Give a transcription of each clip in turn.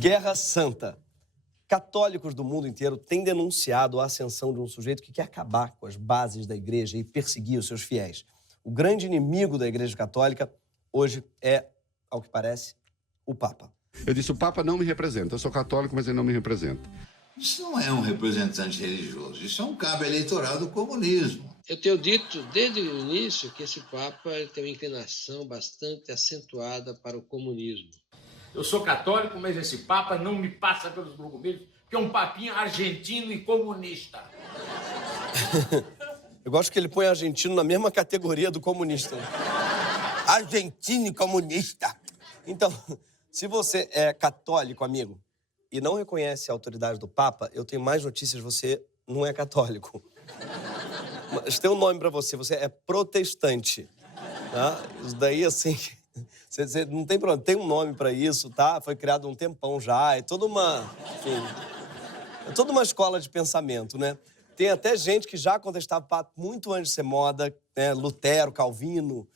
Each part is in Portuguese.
Guerra Santa. Católicos do mundo inteiro têm denunciado a ascensão de um sujeito que quer acabar com as bases da igreja e perseguir os seus fiéis. O grande inimigo da Igreja Católica hoje é, ao que parece, o Papa. Eu disse, o Papa não me representa. Eu sou católico, mas ele não me representa. Isso não é um representante religioso, isso é um cabo eleitoral do comunismo. Eu tenho dito desde o início que esse Papa tem uma inclinação bastante acentuada para o comunismo. Eu sou católico, mas esse Papa não me passa pelos burgumilhos, que é um papinha argentino e comunista. Eu gosto que ele põe argentino na mesma categoria do comunista. Argentino e comunista. Então, se você é católico, amigo, e não reconhece a autoridade do Papa, eu tenho mais notícias, você não é católico. Mas tem um nome pra você, você é protestante. Tá? Isso daí, assim... Você não tem problema, tem um nome pra isso, tá? Foi criado há um tempão já, é toda uma... Enfim, é toda uma escola de pensamento, né? Tem até gente que já contestava o Papa muito antes de ser moda, né? Lutero, Calvino...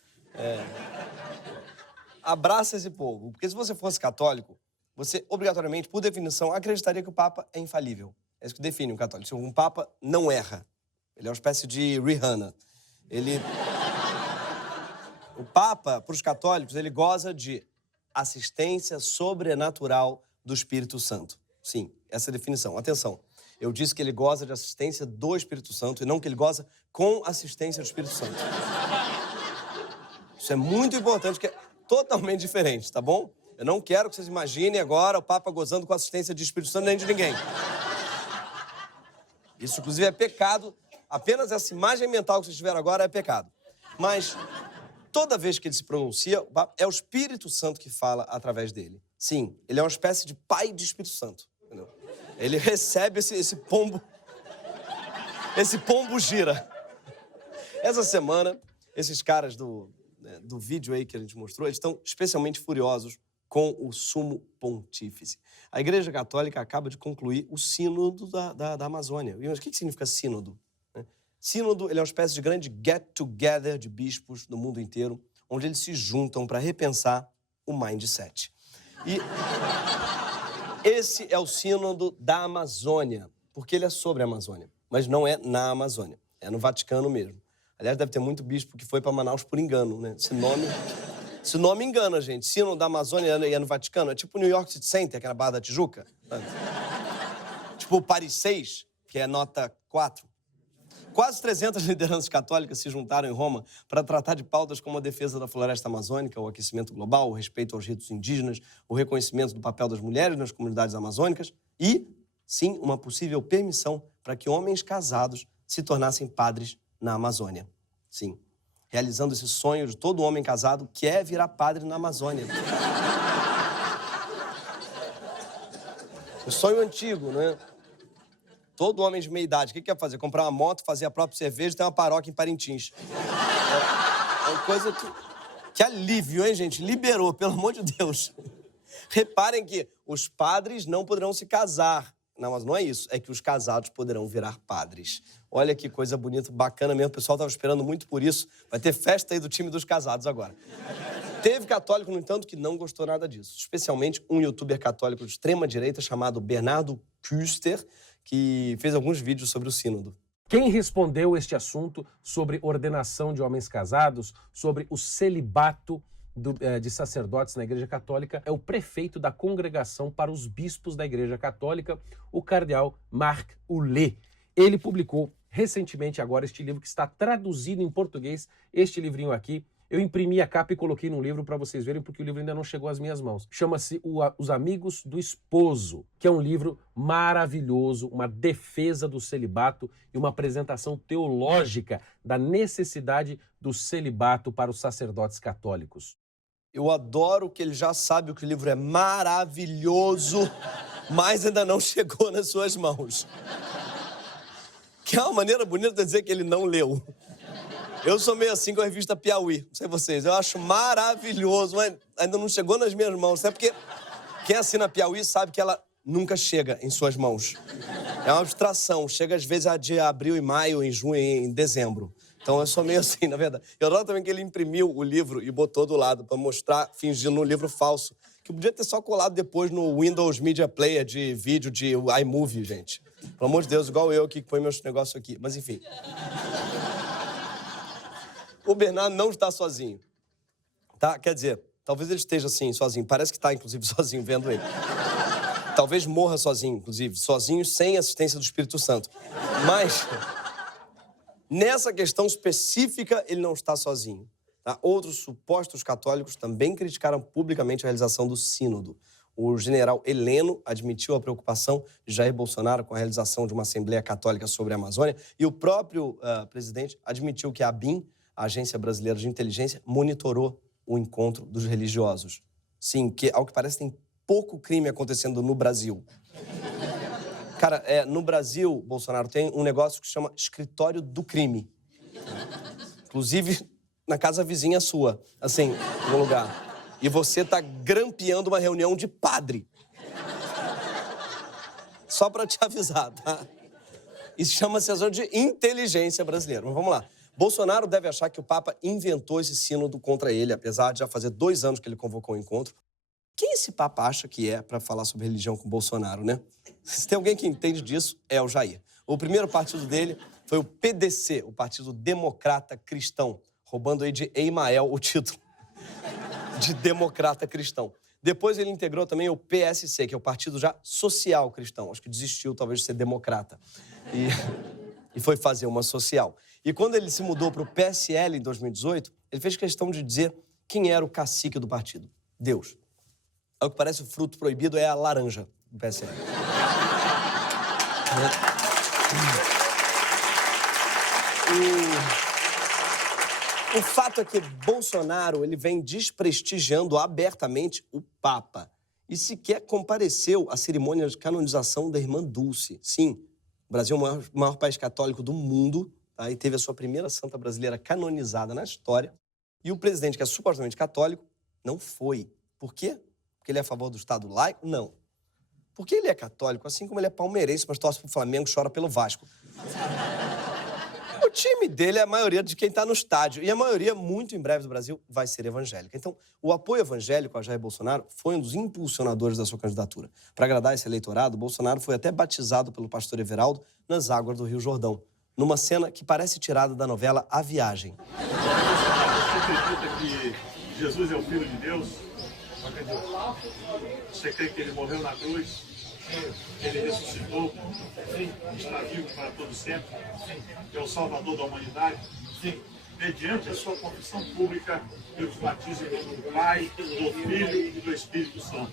Abraça esse povo, porque se você fosse católico, você, obrigatoriamente, por definição, acreditaria que o Papa é infalível. É isso que define um católico. Um Papa não erra. Ele é uma espécie de Rihanna. O Papa, para os católicos, ele goza de assistência sobrenatural do Espírito Santo. Sim, essa é a definição. Atenção, eu disse que ele goza de assistência do Espírito Santo e não que ele goza com assistência do Espírito Santo. Isso é muito importante, que é totalmente diferente, tá bom? Eu não quero que vocês imaginem agora o Papa gozando com assistência de Espírito Santo nem de ninguém. Isso, inclusive, é pecado. Apenas essa imagem mental que vocês tiveram agora é pecado. Mas... toda vez que ele se pronuncia, é o Espírito Santo que fala através dele. Sim, ele é uma espécie de pai de Espírito Santo. Entendeu? Ele recebe esse pombo... esse pombo gira. Essa semana, esses caras do vídeo aí que a gente mostrou, eles estão especialmente furiosos com o Sumo Pontífice. A Igreja Católica acaba de concluir o Sínodo da Amazônia. E o que significa sínodo? Sínodo, ele é uma espécie de grande get-together de bispos no mundo inteiro, onde eles se juntam para repensar o mindset. E esse é o Sínodo da Amazônia, porque ele é sobre a Amazônia, mas não é na Amazônia, é no Vaticano mesmo. Aliás, deve ter muito bispo que foi para Manaus por engano, né? Esse nome engana, gente. Sínodo da Amazônia e é no Vaticano. É tipo o New York City Center, que é na Barra da Tijuca. Sabe? Tipo o Paris 6, que é nota 4. Quase 300 lideranças católicas se juntaram em Roma para tratar de pautas como a defesa da floresta amazônica, o aquecimento global, o respeito aos ritos indígenas, o reconhecimento do papel das mulheres nas comunidades amazônicas e, sim, uma possível permissão para que homens casados se tornassem padres na Amazônia. Sim, realizando esse sonho de todo homem casado que é virar padre na Amazônia. Um sonho antigo, né? Todo homem de meia idade, o que quer fazer? Comprar uma moto, fazer a própria cerveja e ter uma paróquia em Parintins. É uma coisa que alívio, hein, gente? Liberou, pelo amor de Deus. Reparem que os padres não poderão se casar. Não, mas não é isso. É que os casados poderão virar padres. Olha que coisa bonita, bacana mesmo. O pessoal estava esperando muito por isso. Vai ter festa aí do time dos casados agora. Teve católico, no entanto, que não gostou nada disso. Especialmente um youtuber católico de extrema-direita chamado Bernardo Küster, que fez alguns vídeos sobre o sínodo. Quem respondeu este assunto sobre ordenação de homens casados, sobre o celibato de sacerdotes na Igreja Católica, é o prefeito da Congregação para os Bispos da Igreja Católica, o cardeal Marc Houllet. Ele publicou recentemente agora este livro que está traduzido em português, este livrinho aqui. Eu imprimi a capa e coloquei num livro para vocês verem, porque o livro ainda não chegou às minhas mãos. Chama-se Os Amigos do Esposo, que é um livro maravilhoso, uma defesa do celibato e uma apresentação teológica da necessidade do celibato para os sacerdotes católicos. Eu adoro que ele já sabe que o livro é maravilhoso, mas ainda não chegou nas suas mãos. Que é uma maneira bonita de dizer que ele não leu. Eu sou meio assim com a revista Piauí, não sei vocês. Eu acho maravilhoso, mas ainda não chegou nas minhas mãos. Até porque quem assina Piauí sabe que ela nunca chega em suas mãos. É uma abstração. Chega às vezes de abril e maio, em junho e em dezembro. Então eu sou meio assim, na verdade. Eu adoro também que ele imprimiu o livro e botou do lado para mostrar, fingindo um livro falso, que podia ter só colado depois no Windows Media Player de vídeo de iMovie, gente. Pelo amor de Deus, igual eu aqui que põe meus negócios aqui. Mas, enfim. O Bernardo não está sozinho. Tá? Quer dizer, talvez ele esteja, assim, sozinho. Parece que está, inclusive, sozinho, vendo ele. Talvez morra sozinho, inclusive. Sozinho, sem assistência do Espírito Santo. Mas, nessa questão específica, ele não está sozinho. Tá? Outros supostos católicos também criticaram publicamente a realização do sínodo. O general Heleno admitiu a preocupação de Jair Bolsonaro com a realização de uma Assembleia Católica sobre a Amazônia e o próprio presidente admitiu que a ABIN, a Agência Brasileira de Inteligência, monitorou o encontro dos religiosos. Sim, que ao que parece tem pouco crime acontecendo no Brasil. Cara, no Brasil, Bolsonaro, tem um negócio que se chama escritório do crime. Inclusive na casa vizinha sua, assim, no lugar. E você tá grampeando uma reunião de padre. Só pra te avisar, tá? Isso chama-se a zona de inteligência brasileira. Mas vamos lá. Bolsonaro deve achar que o Papa inventou esse sínodo contra ele, apesar de já fazer 2 anos que ele convocou o encontro. Quem esse Papa acha que é pra falar sobre religião com Bolsonaro, né? Se tem alguém que entende disso, é o Jair. O primeiro partido dele foi o PDC, o Partido Democrata Cristão, roubando aí de Emael o título de democrata cristão. Depois ele integrou também o PSC, que é o Partido já Social Cristão. Acho que desistiu, talvez, de ser democrata. E foi fazer uma social. E quando ele se mudou para o PSL em 2018, ele fez questão de dizer quem era o cacique do partido. Deus. Ao que parece, o fruto proibido é a laranja do PSL. O fato é que Bolsonaro ele vem desprestigiando abertamente o Papa e sequer compareceu à cerimônia de canonização da irmã Dulce. Sim, o Brasil é o maior país católico do mundo, tá? E teve a sua primeira santa brasileira canonizada na história. E o presidente, que é supostamente católico, não foi. Por quê? Porque ele é a favor do Estado laico? Não. Porque ele é católico, assim como ele é palmeirense, mas torce pro Flamengo e chora pelo Vasco. O time dele é a maioria de quem está no estádio. E a maioria, muito em breve, do Brasil, vai ser evangélica. Então, o apoio evangélico a Jair Bolsonaro foi um dos impulsionadores da sua candidatura. Para agradar esse eleitorado, Bolsonaro foi até batizado pelo pastor Everaldo nas águas do Rio Jordão, numa cena que parece tirada da novela A Viagem. Você acredita que Jesus é o Filho de Deus? Você crê que ele morreu na cruz? Ele ressuscitou? Está vivo para todo sempre? É o Salvador da humanidade? Mediante a sua confissão pública, eu te batizo em nome do Pai, do Filho e do Espírito Santo.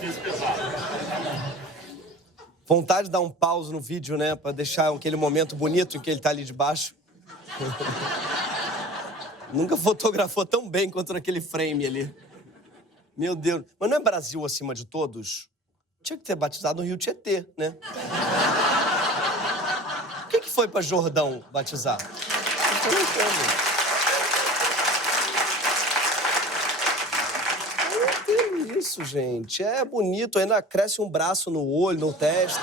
Peso pesado. Vontade de dar um pause no vídeo, né? Pra deixar aquele momento bonito em que ele tá ali de baixo. Nunca fotografou tão bem quanto naquele frame ali. Meu Deus. Mas não é Brasil acima de todos? Tinha que ter batizado no Rio Tietê, né? Por que foi pra Jordão batizar? Eu não entendo. Eu não entendo isso, gente. É bonito, ainda cresce um braço no olho, no testa.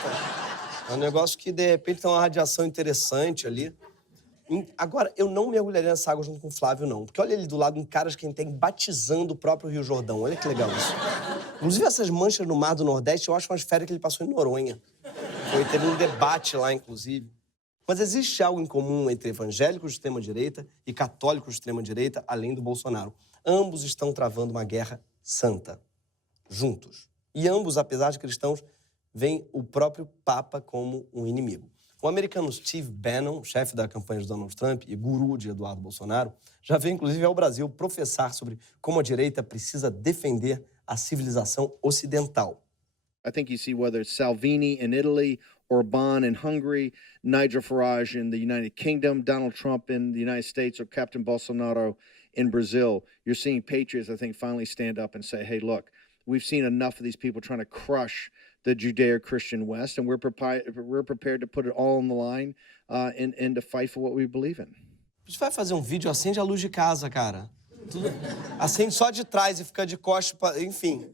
É um negócio que, de repente, tem uma radiação interessante ali. Agora, eu não mergulharia nessa água junto com o Flávio, não. Porque olha ele do lado, um cara que tem batizando o próprio Rio Jordão. Olha que legal isso. Inclusive, essas manchas no Mar do Nordeste, eu acho umas férias que ele passou em Noronha. Teve um debate lá, inclusive. Mas existe algo em comum entre evangélicos de extrema-direita e católicos de extrema-direita, além do Bolsonaro. Ambos estão travando uma guerra santa, juntos. E ambos, apesar de cristãos, veem o próprio Papa como um inimigo. O americano Steve Bannon, chefe da campanha de Donald Trump e guru de Eduardo Bolsonaro, já veio, inclusive, ao Brasil professar sobre como a direita precisa defender a civilização ocidental. I think you see whether it's Salvini in Italy, Orbán in Hungary, Nigel Farage in the United Kingdom, Donald Trump in the United States, or Captain Bolsonaro in Brazil. You're seeing patriots, I think, finally stand up and say, hey, look, we've seen enough of these people trying to crush the Judeo-Christian West, and we're prepared to put it all on the line and to fight for what we believe in. Você vai fazer um vídeo, acende a luz de casa, cara. Tudo... Acende só de trás e fica de costas, enfim.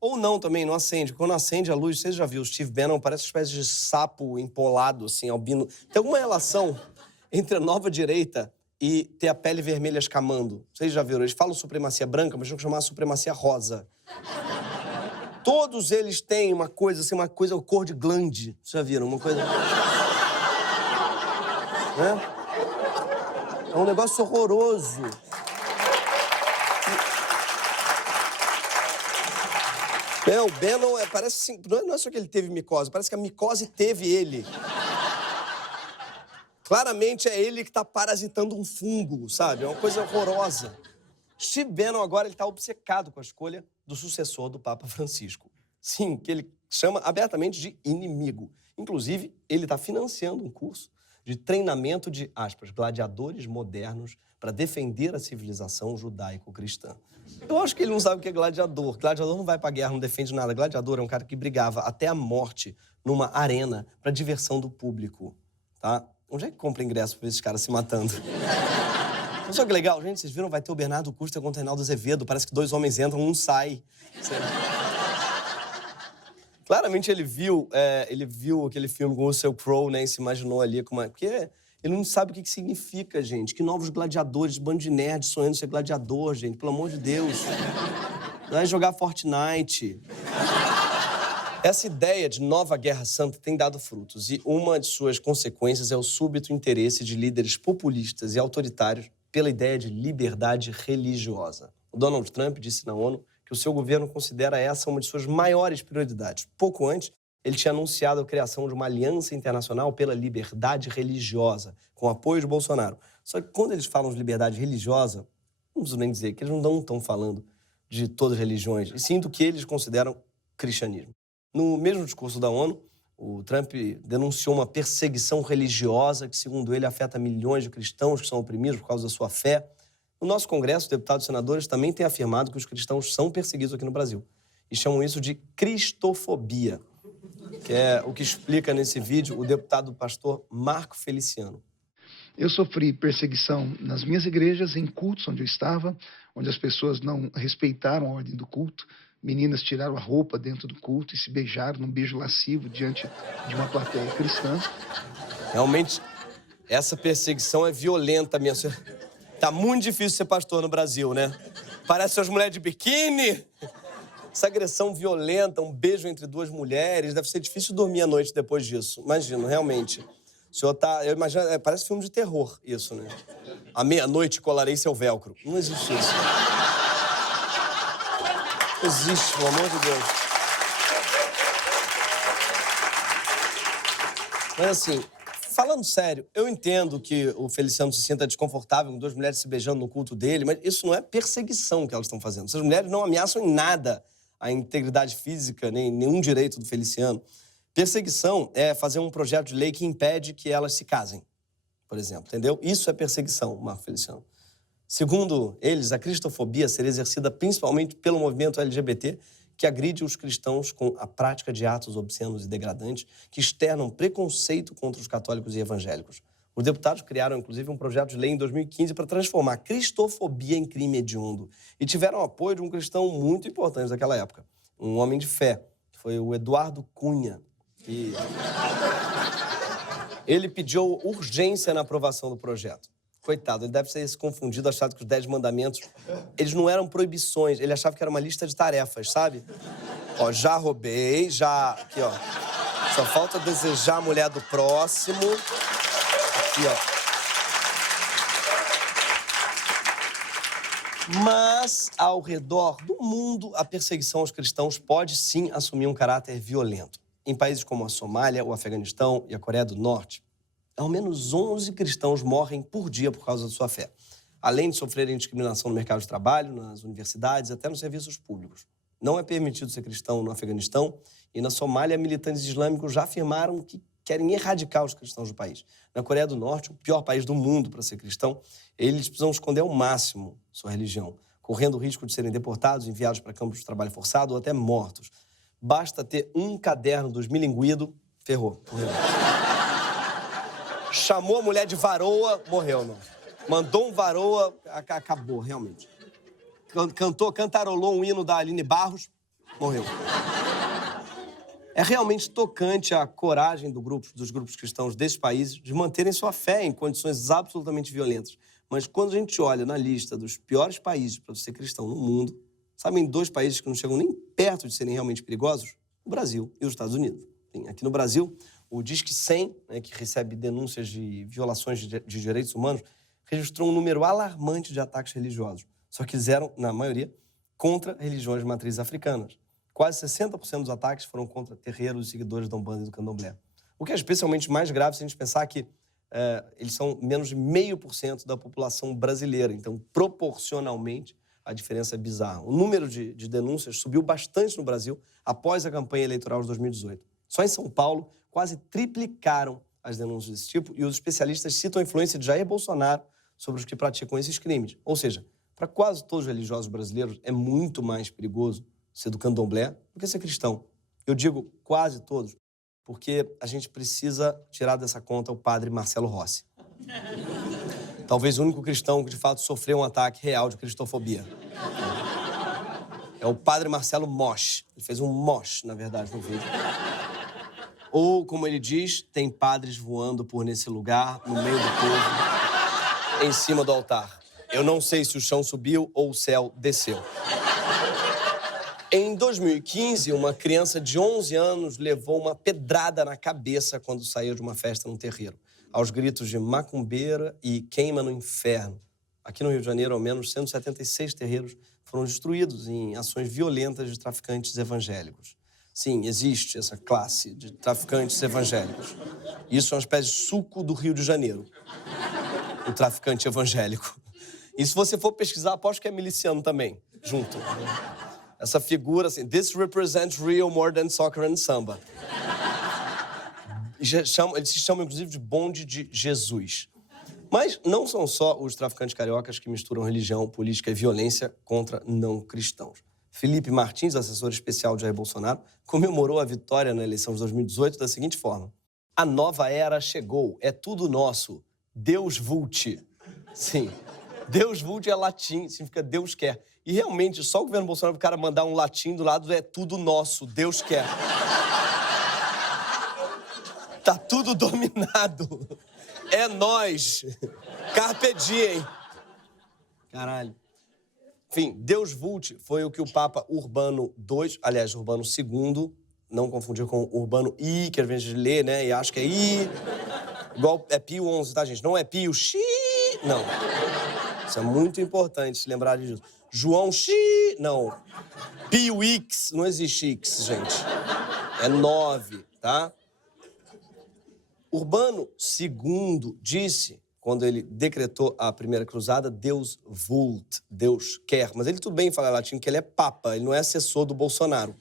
Ou não também, não acende. Quando acende a luz, você já viu, o Steve Bannon parece uma espécie de sapo empolado, assim, albino. Tem alguma relação entre a nova direita e ter a pele vermelha escamando. Vocês já viram? Eles falam supremacia branca, mas vão chamar supremacia rosa. Todos eles têm uma coisa, assim, cor de glande. Vocês já viram? Uma coisa... É um negócio horroroso. O Bannon parece assim, não é só que ele teve micose, parece que a micose teve ele. Claramente é ele que tá parasitando um fungo, sabe? É uma coisa horrorosa. Steve Bannon agora ele tá obcecado com a escolha do sucessor do Papa Francisco. Sim, que ele chama abertamente de inimigo. Inclusive, ele está financiando um curso de treinamento de, aspas, gladiadores modernos para defender a civilização judaico-cristã. Eu acho que ele não sabe o que é gladiador. Gladiador não vai pra guerra, não defende nada. Gladiador é um cara que brigava até a morte numa arena para diversão do público, tá? Onde é que compra ingresso pra ver esses caras se matando? Não sabe que legal? Gente, vocês viram? Vai ter o Bernardo Custer contra o Reinaldo Azevedo. Parece que 2 homens entram, um sai. Claramente ele viu aquele filme com o Russell Crowe, né? E se imaginou ali como é... Porque ele não sabe o que significa, gente. Que novos gladiadores, bando de nerds sonhando ser gladiador, gente. Pelo amor de Deus. Vai jogar Fortnite. Essa ideia de nova guerra santa tem dado frutos. E uma de suas consequências é o súbito interesse de líderes populistas e autoritários pela ideia de liberdade religiosa. O Donald Trump disse na ONU que o seu governo considera essa uma de suas maiores prioridades. Pouco antes, ele tinha anunciado a criação de uma aliança internacional pela liberdade religiosa, com apoio de Bolsonaro. Só que quando eles falam de liberdade religiosa, não preciso nem dizer que eles não estão falando de todas as religiões, e sim do que eles consideram cristianismo. No mesmo discurso da ONU, o Trump denunciou uma perseguição religiosa que, segundo ele, afeta milhões de cristãos que são oprimidos por causa da sua fé. No nosso Congresso, deputados e senadores também têm afirmado que os cristãos são perseguidos aqui no Brasil. E chamam isso de cristofobia, que é o que explica nesse vídeo o deputado pastor Marco Feliciano. Eu sofri perseguição nas minhas igrejas, em cultos onde eu estava, onde as pessoas não respeitaram a ordem do culto. Meninas tiraram a roupa dentro do culto e se beijaram num beijo lascivo diante de uma plateia cristã. Realmente, essa perseguição é violenta, minha senhora. Tá muito difícil ser pastor no Brasil, né? Parece as mulheres de biquíni. Essa agressão violenta, um beijo entre 2 mulheres, deve ser difícil dormir à noite depois disso. Imagino, realmente. O senhor tá... Eu imagino... parece filme de terror, isso, né? À meia-noite colarei seu velcro. Não existe isso. Não existe, pelo amor de Deus. Mas assim... Falando sério, eu entendo que o Feliciano se sinta desconfortável com 2 mulheres se beijando no culto dele, mas isso não é perseguição que elas estão fazendo. Essas mulheres não ameaçam em nada a integridade física, nem nenhum direito do Feliciano. Perseguição é fazer um projeto de lei que impede que elas se casem, por exemplo, entendeu? Isso é perseguição, Marco Feliciano. Segundo eles, a cristofobia seria exercida principalmente pelo movimento LGBT, que agride os cristãos com a prática de atos obscenos e degradantes que externam preconceito contra os católicos e evangélicos. Os deputados criaram, inclusive, um projeto de lei em 2015 para transformar a cristofobia em crime hediondo. E tiveram o apoio de um cristão muito importante daquela época, um homem de fé, que foi o Eduardo Cunha. E... ele pediu urgência na aprovação do projeto. Coitado, ele deve ter se confundido, achado que os 10 mandamentos, eles não eram proibições, ele achava que era uma lista de tarefas, sabe? Ó, já roubei, já... Aqui, ó. Só falta desejar a mulher do próximo. Aqui, ó. Mas, ao redor do mundo, a perseguição aos cristãos pode, sim, assumir um caráter violento. Em países como a Somália, o Afeganistão e a Coreia do Norte, ao menos 11 cristãos morrem por dia por causa da sua fé, além de sofrerem discriminação no mercado de trabalho, nas universidades, até nos serviços públicos. Não é permitido ser cristão no Afeganistão e na Somália, militantes islâmicos já afirmaram que querem erradicar os cristãos do país. Na Coreia do Norte, o pior país do mundo para ser cristão, eles precisam esconder ao máximo sua religião, correndo o risco de serem deportados, enviados para campos de trabalho forçado ou até mortos. Basta ter um caderno dos milinguidos, ferrou. Chamou a mulher de varoa, morreu, não. Mandou um varoa, acabou, realmente. Cantarolou um hino da Aline Barros, morreu. É realmente tocante a coragem dos grupos cristãos desses países de manterem sua fé em condições absolutamente violentas. Mas quando a gente olha na lista dos piores países para ser cristão no mundo, sabem 2 países que não chegam nem perto de serem realmente perigosos? O Brasil e os Estados Unidos. Sim, aqui no Brasil, o Disque 100, né, que recebe denúncias de violações de direitos humanos, registrou um número alarmante de ataques religiosos. Só que fizeram, na maioria, contra religiões de matrizes africanas. Quase 60% dos ataques foram contra terreiros e seguidores da Umbanda e do Candomblé. O que é especialmente mais grave se a gente pensar que eles são menos de 0,5% da população brasileira. Então, proporcionalmente, a diferença é bizarra. O número de denúncias subiu bastante no Brasil após a campanha eleitoral de 2018. Só em São Paulo, quase triplicaram as denúncias desse tipo e os especialistas citam a influência de Jair Bolsonaro sobre os que praticam esses crimes. Ou seja, para quase todos os religiosos brasileiros, é muito mais perigoso ser do Candomblé do que ser cristão. Eu digo quase todos, porque a gente precisa tirar dessa conta o padre Marcelo Rossi. Talvez o único cristão que, de fato, sofreu um ataque real de cristofobia. É o padre Marcelo Mosh. Ele fez um mosh, na verdade, no vídeo. Ou, como ele diz, tem padres voando por nesse lugar, no meio do povo, em cima do altar. Eu não sei se o chão subiu ou o céu desceu. Em 2015, uma criança de 11 anos levou uma pedrada na cabeça quando saiu de uma festa num terreiro, aos gritos de macumbeira e queima no inferno. Aqui no Rio de Janeiro, ao menos 176 terreiros foram destruídos em ações violentas de traficantes evangélicos. Sim, existe essa classe de traficantes evangélicos. Isso é uma espécie de suco do Rio de Janeiro, o traficante evangélico. E se você for pesquisar, aposto que é miliciano também, junto. Essa figura, assim, this represents real more than soccer and samba. Eles se chamam, inclusive, de bonde de Jesus. Mas não são só os traficantes cariocas que misturam religião, política e violência contra não cristãos. Felipe Martins, assessor especial de Jair Bolsonaro, comemorou a vitória na eleição de 2018 da seguinte forma: a nova era chegou, é tudo nosso, Deus vult. Sim, Deus vult é latim, significa Deus quer. E realmente, só o governo Bolsonaro, o cara mandar um latim do lado, é tudo nosso, Deus quer. Tá tudo dominado. É nós. Carpe diem. Caralho. Enfim, Deus vult foi o que o Papa Urbano II, aliás, Urbano II, não confundir com Urbano I, que às vezes lê, né, e acha que é I. Igual é Pio XI, tá, gente? Não é Pio Xi, não. Isso é muito importante se lembrar disso. João Xi, não. Pio X, não existe X, gente. É 9, tá? Urbano II disse, quando ele decretou a primeira cruzada, Deus vult, Deus quer. Mas ele tudo bem fala latim, que ele é papa, ele não é assessor do Bolsonaro.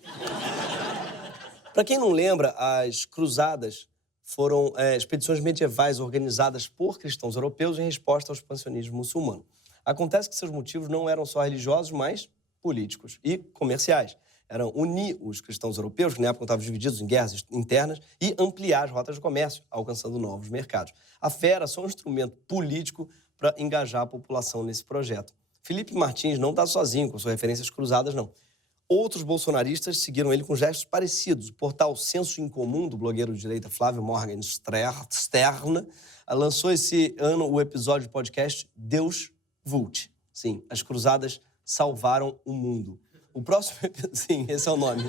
Para quem não lembra, as cruzadas foram expedições medievais organizadas por cristãos europeus em resposta ao expansionismo muçulmano. Acontece que seus motivos não eram só religiosos, mas políticos e comerciais. Eram unir os cristãos europeus, que na época estavam divididos em guerras internas, e ampliar as rotas de comércio, alcançando novos mercados. A fé era só um instrumento político para engajar a população nesse projeto. Felipe Martins não está sozinho com suas referências cruzadas, não. Outros bolsonaristas seguiram ele com gestos parecidos. O portal Senso em Comum, do blogueiro de direita Flávio Morgenstern, lançou esse ano o episódio do podcast Deus Vult. Sim, as cruzadas salvaram o mundo. O próximo... Sim, esse é o nome.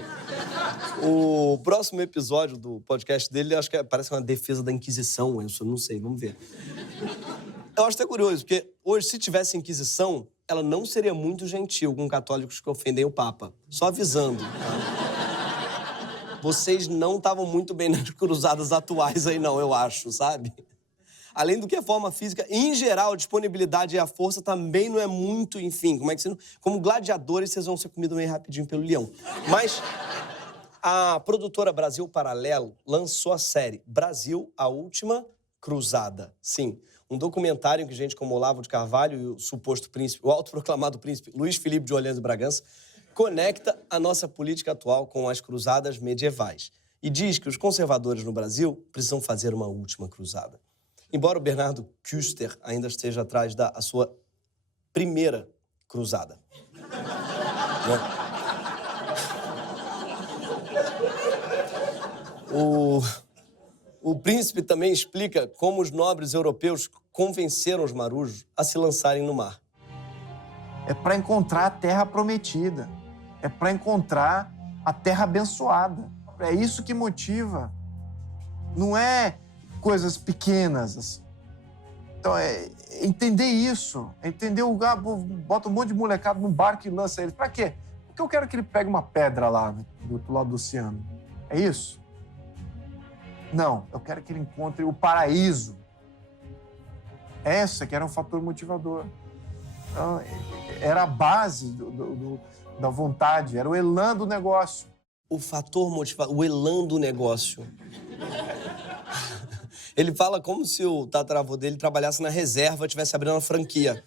O próximo episódio do podcast dele, acho que parece uma defesa da Inquisição. Eu não sei, vamos ver. Eu acho até curioso, porque hoje, se tivesse Inquisição, ela não seria muito gentil com católicos que ofendem o Papa. Só avisando. Tá? Vocês não estavam muito bem nas cruzadas atuais aí, não, eu acho, sabe? Além do que a forma física, em geral, a disponibilidade e a força também não é muito, enfim, como gladiadores, vocês vão ser comidos meio rapidinho pelo leão. Mas a produtora Brasil Paralelo lançou a série Brasil, a Última Cruzada. Sim, um documentário em que gente como Olavo de Carvalho e o suposto príncipe, o autoproclamado príncipe Luiz Felipe de Orleans e Bragança, conecta a nossa política atual com as cruzadas medievais. E diz que os conservadores no Brasil precisam fazer uma última cruzada. Embora o Bernardo Küster ainda esteja atrás da sua primeira cruzada. Né? O príncipe também explica como os nobres europeus convenceram os marujos a se lançarem no mar. É para encontrar a terra prometida. É para encontrar a terra abençoada. É isso que motiva. Não é coisas pequenas. Então, é entender isso. É entender o gabo, bota um monte de molecada num barco e lança eles. Para quê? Porque eu quero que ele pegue uma pedra lá, né, do outro lado do oceano. É isso? Não, eu quero que ele encontre o paraíso. Essa que era um fator motivador. Então, era a base da vontade, era o elan do negócio. O fator motivador, o elan do negócio. Ele fala como se o tataravô dele trabalhasse na reserva, estivesse abrindo uma franquia.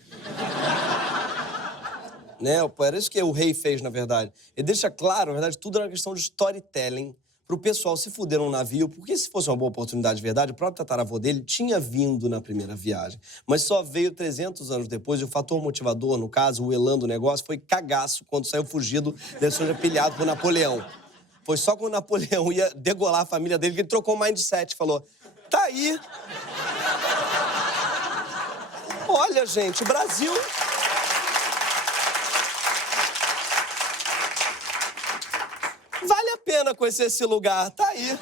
Né? Era isso que o rei fez, na verdade. Ele deixa claro, na verdade, tudo era uma questão de storytelling, para o pessoal se fuder num navio, porque se fosse uma boa oportunidade de verdade, o próprio tataravô dele tinha vindo na primeira viagem, mas só veio 300 anos depois, e o fator motivador, no caso, o elan do negócio, foi cagaço quando saiu fugido, depois pilhado por Napoleão. Foi só quando Napoleão ia degolar a família dele que ele trocou o mindset, falou, tá aí. Olha, gente, o Brasil... Vale a pena conhecer esse lugar, tá aí.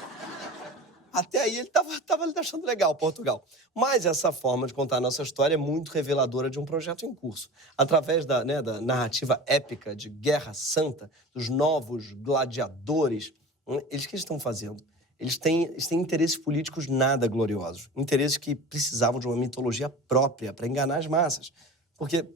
Até aí ele tava achando legal, Portugal. Mas essa forma de contar a nossa história é muito reveladora de um projeto em curso. Através da narrativa épica de Guerra Santa, dos novos gladiadores, o que eles estão fazendo? Eles têm interesses políticos nada gloriosos. Interesses que precisavam de uma mitologia própria para enganar as massas. Porque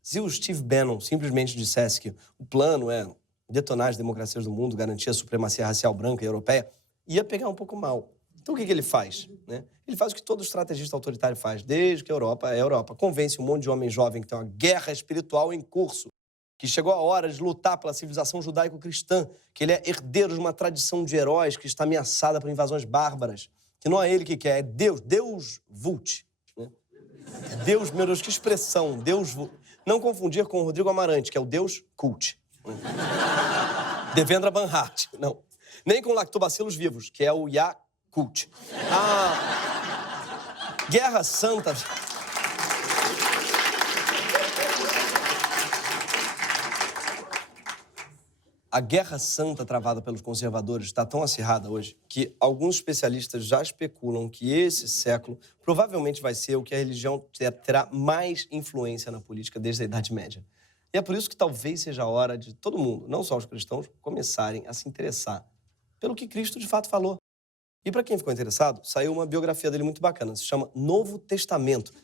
se o Steve Bannon simplesmente dissesse que o plano é detonar as democracias do mundo, garantir a supremacia racial branca e europeia, ia pegar um pouco mal. Então, o que ele faz? Né? Ele faz o que todo estrategista autoritário faz, desde que a Europa é a Europa. Convence um monte de homem jovem que tem uma guerra espiritual em curso, que chegou a hora de lutar pela civilização judaico-cristã, que ele é herdeiro de uma tradição de heróis que está ameaçada por invasões bárbaras, que não é ele que quer, é Deus, Deus Vult. Né? Deus, meu Deus, que expressão, Deus Vult. Não confundir com o Rodrigo Amarante, que é o Deus Cult. Devendra Banhart, não. Nem com lactobacilos vivos, que é o Yakult. A Guerra Santa... A Guerra Santa travada pelos conservadores está tão acirrada hoje que alguns especialistas já especulam que esse século provavelmente vai ser o que a religião terá mais influência na política desde a Idade Média. E é por isso que talvez seja a hora de todo mundo, não só os cristãos, começarem a se interessar pelo que Cristo de fato falou. E para quem ficou interessado, saiu uma biografia dele muito bacana, se chama Novo Testamento.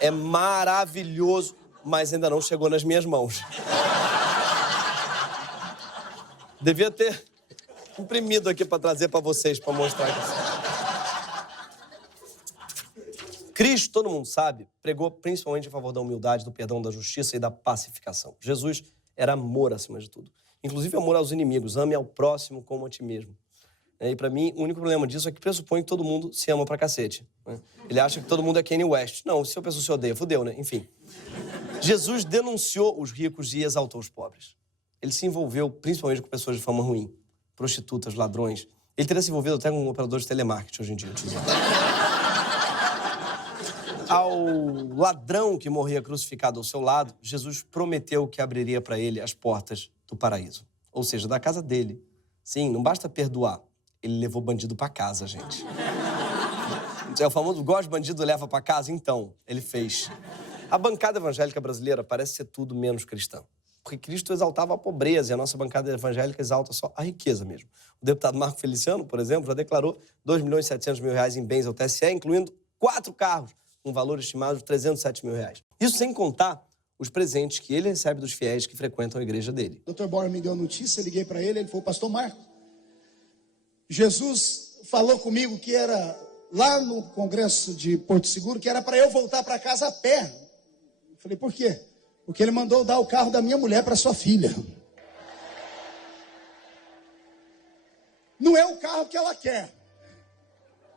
É maravilhoso, mas ainda não chegou nas minhas mãos. Devia ter imprimido aqui para trazer para vocês, para mostrar aqui. Cristo, todo mundo sabe, pregou principalmente a favor da humildade, do perdão, da justiça e da pacificação. Jesus era amor acima de tudo. Inclusive amor aos inimigos, ame ao próximo como a ti mesmo. E pra mim, o único problema disso é que pressupõe que todo mundo se ama pra cacete. Né? Ele acha que todo mundo é Kanye West. Não, se a pessoa se odeia, fudeu, né? Enfim. Jesus denunciou os ricos e exaltou os pobres. Ele se envolveu principalmente com pessoas de fama ruim, prostitutas, ladrões. Ele teria se envolvido até com operadores de telemarketing hoje em dia. Ao ladrão que morria crucificado ao seu lado, Jesus prometeu que abriria para ele as portas do paraíso. Ou seja, da casa dele. Sim, não basta perdoar. Ele levou bandido para casa, gente. É o famoso gosto de bandido leva para casa? Então, ele fez. A bancada evangélica brasileira parece ser tudo menos cristã. Porque Cristo exaltava a pobreza e a nossa bancada evangélica exalta só a riqueza mesmo. O deputado Marco Feliciano, por exemplo, já declarou R$2.700.000 em bens ao TSE, incluindo 4 carros, um valor estimado de R$307 mil. Isso sem contar os presentes que ele recebe dos fiéis que frequentam a igreja dele. O Dr. Bauer me deu a notícia, eu liguei para ele falou, pastor Marco, Jesus falou comigo que era lá no congresso de Porto Seguro, que era para eu voltar para casa a pé. Eu falei, por quê? Porque ele mandou dar o carro da minha mulher para sua filha. Não é o carro que ela quer,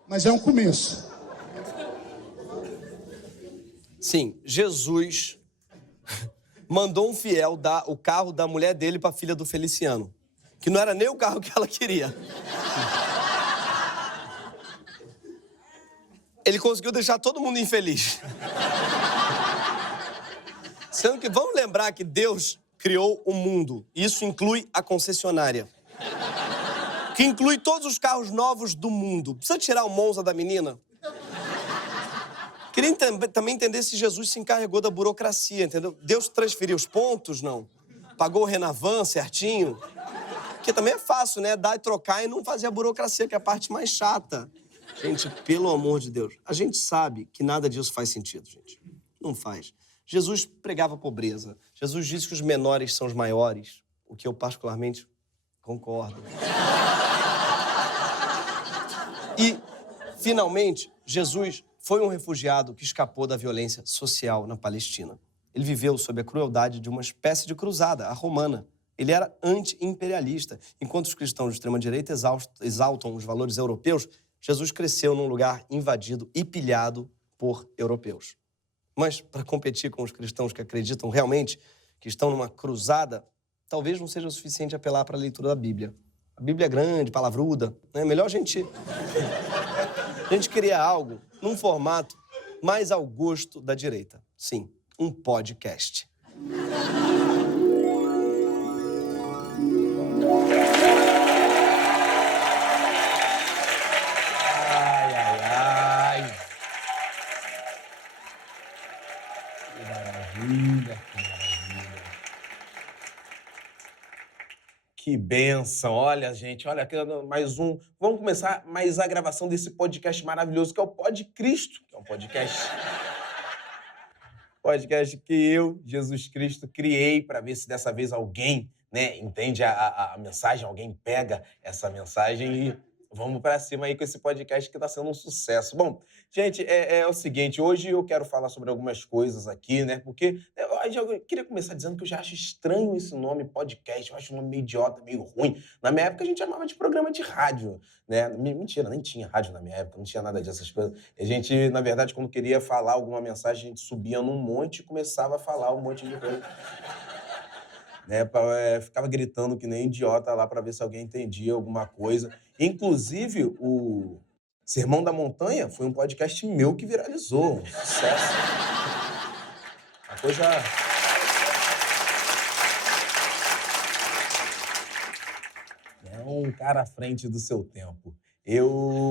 mas é um começo. Sim, Jesus mandou um fiel dar o carro da mulher dele para a filha do Feliciano, que não era nem o carro que ela queria. Ele conseguiu deixar todo mundo infeliz. Sendo que vamos lembrar que Deus criou o mundo. Isso inclui a concessionária. Que inclui todos os carros novos do mundo. Precisa tirar o Monza da menina? Queria também entender se Jesus se encarregou da burocracia, entendeu? Deus transferiu os pontos, não? Pagou o Renavan certinho? Porque também é fácil, né? Dar e trocar e não fazer a burocracia, que é a parte mais chata. Gente, pelo amor de Deus, a gente sabe que nada disso faz sentido, gente. Não faz. Jesus pregava pobreza. Jesus disse que os menores são os maiores, o que eu particularmente concordo. E, finalmente, Jesus foi um refugiado que escapou da violência social na Palestina. Ele viveu sob a crueldade de uma espécie de cruzada, a romana. Ele era anti-imperialista. Enquanto os cristãos de extrema-direita exaltam os valores europeus, Jesus cresceu num lugar invadido e pilhado por europeus. Mas, para competir com os cristãos que acreditam realmente que estão numa cruzada, talvez não seja o suficiente apelar para a leitura da Bíblia. A Bíblia é grande, palavruda, né? Melhor a gente criar algo num formato mais ao gosto da direita. Sim, um podcast. Que bênção! Olha, gente, olha, aqui mais um. Vamos começar mais a gravação desse podcast maravilhoso, que é o Pod Cristo, que é um podcast que eu, Jesus Cristo, criei para ver se dessa vez alguém, né, entende a mensagem, alguém pega essa mensagem e vamos para cima aí com esse podcast que está sendo um sucesso. Bom, gente, é o seguinte, hoje eu quero falar sobre algumas coisas aqui, né? Porque eu queria começar dizendo que eu já acho estranho esse nome podcast, eu acho um nome meio idiota, meio ruim. Na minha época a gente chamava de programa de rádio, né? Mentira, nem tinha rádio na minha época, não tinha nada dessas coisas. A gente, na verdade, quando queria falar alguma mensagem, a gente subia num monte e começava a falar um monte de coisa. Né, ficava gritando que nem idiota lá para ver se alguém entendia alguma coisa. Inclusive, o Sermão da Montanha foi um podcast meu que viralizou, um sucesso. Uma coisa... É um cara à frente do seu tempo.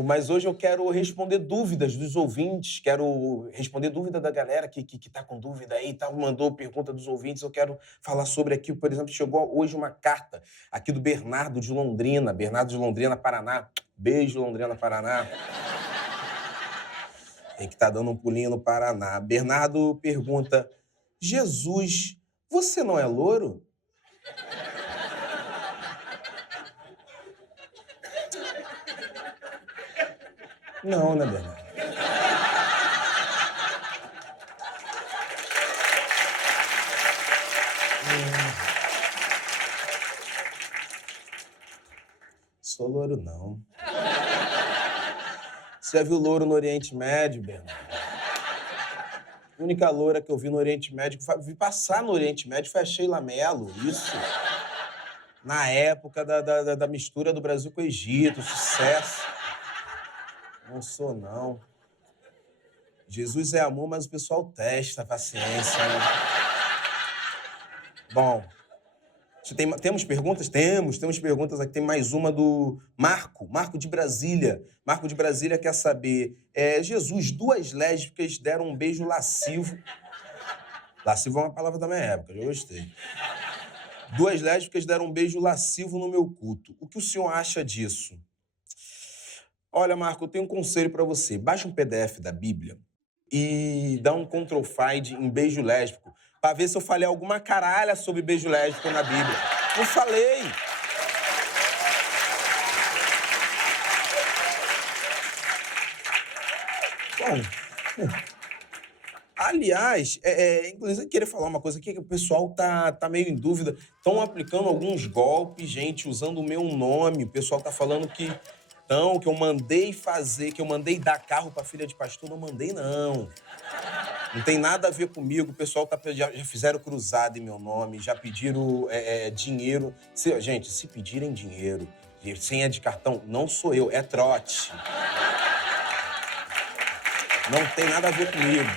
Mas hoje eu quero responder dúvidas dos ouvintes, quero responder dúvida da galera que tá com dúvida aí, mandou pergunta dos ouvintes, eu quero falar sobre aqui, por exemplo, chegou hoje uma carta aqui do Bernardo de Londrina, Paraná. Beijo, Londrina, Paraná. Tem que estar dando um pulinho no Paraná. Bernardo pergunta, Jesus, você não é louro? Não, né, Bernardo? Sou louro, não. Você já viu louro no Oriente Médio, Bernardo? A única loura que eu vi no Oriente Médio, vi passar no Oriente Médio, foi a Sheila Mello, isso. Na época da mistura do Brasil com o Egito, sucesso. Não sou, não. Jesus é amor, mas o pessoal testa a paciência, né? Bom, temos perguntas? Temos perguntas aqui. Tem mais uma do Marco de Brasília. Marco de Brasília quer saber, Jesus, 2 lésbicas deram um beijo lascivo. Lascivo é uma palavra da minha época, eu gostei. 2 lésbicas deram um beijo lascivo no meu culto. O que o senhor acha disso? Olha, Marco, eu tenho um conselho para você. Baixa um PDF da Bíblia e dá um Ctrl+Find em beijo lésbico para ver se eu falei alguma caralha sobre beijo lésbico na Bíblia. Não falei. Bom, aliás, inclusive eu queria falar uma coisa aqui, que o pessoal tá meio em dúvida. Estão aplicando alguns golpes, gente, usando o meu nome. O pessoal tá falando que eu mandei fazer, que eu mandei dar carro pra filha de pastor. Não mandei, não. Não tem nada a ver comigo. O pessoal já fizeram cruzada em meu nome, já pediram dinheiro. Gente, se pedirem dinheiro, senha de cartão, não sou eu, é trote. Não tem nada a ver comigo.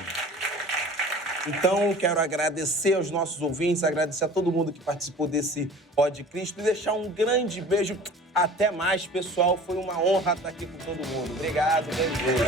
Então, quero agradecer aos nossos ouvintes, agradecer a todo mundo que participou desse Pod Cristo e deixar um grande beijo. Até mais, pessoal. Foi uma honra estar aqui com todo mundo. Obrigado, grande beijo.